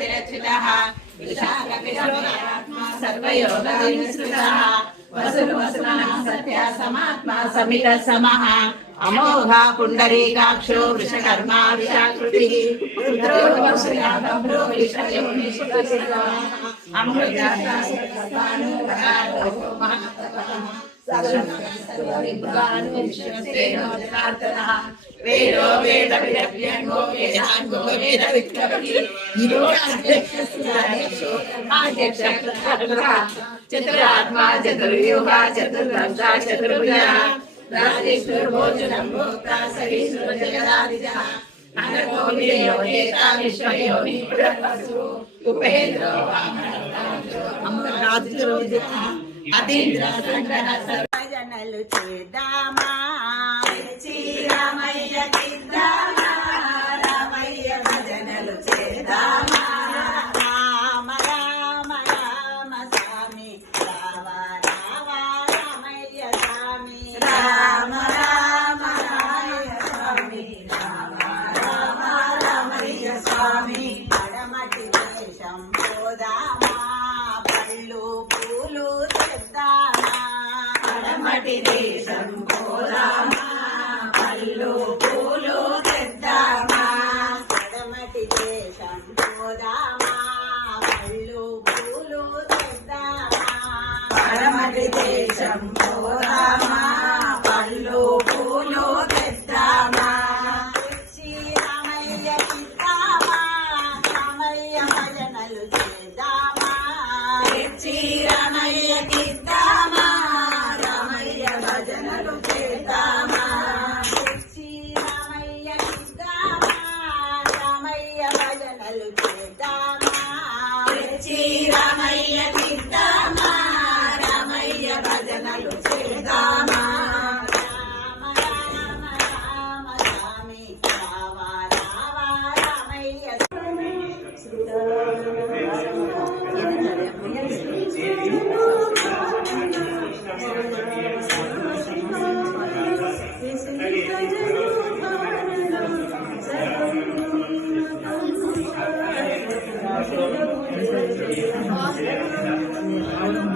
ब्रह्मादिरचितः विशाखकिशोरात्मा सर्वयोगविनिश्चितः वसुवसुनः सत्य समात्मा समित समः अमोघ पुण्डरीकाक्षो वृषकर्मा विशाकृतिः रुद्रो वसुयाभ्रो विश्वयोनिष्ठः अमृतानो वेदो वेद विरव्यंगो वेदांगो वेद विक्रमी चतुरात्मा चतुर्युगा चतुर्दंता चतुर्भुजा राजेश्वरभोजनं भोक्ता सरीसुर जगदादिजः अनको वियोनेता विश्वयोनि पुरवसु उपेन्द्रो वामनराजरोजः अतीन्द्र संग्रह सर्वजनलु చేద్దామా రామయ్య కిద్దామా రామయ్య భజనలు చేద్దామా రామ రామ రామ స్వామి రామ రామ రామయ్య స్వామి రామ రామ రామయ్య స్వామి రామ రామ రామయ్య స్వామి పడమటి దేశం పోదామా పళ్ళు పూలు తెద్దామా పడమటి దేశం పోదామా పళ్ళు పూలు తెద్దామా పడమటి దేశం పోదామా పళ్ళు పూలు తెద్దామా పడమటి దేశం పోదామా పళ్ళు పూలు తెద్దామా శ్రీరామయ్య కిద్దామా రామయ్య భజనలు చేద్దామా శ్రీరామయ్య కిద్దామా రామయ్య భజనలు చేద్దామా శ్రీరామయ్య కిద్దామా రామయ్య భజనలు చేద్దామా శ్రీరామయ్య కిద్దామా రామయ్య భజనలు చేద్దామా రామ రామ రామ స్వామి రామ రామ రామయ్య Thank you.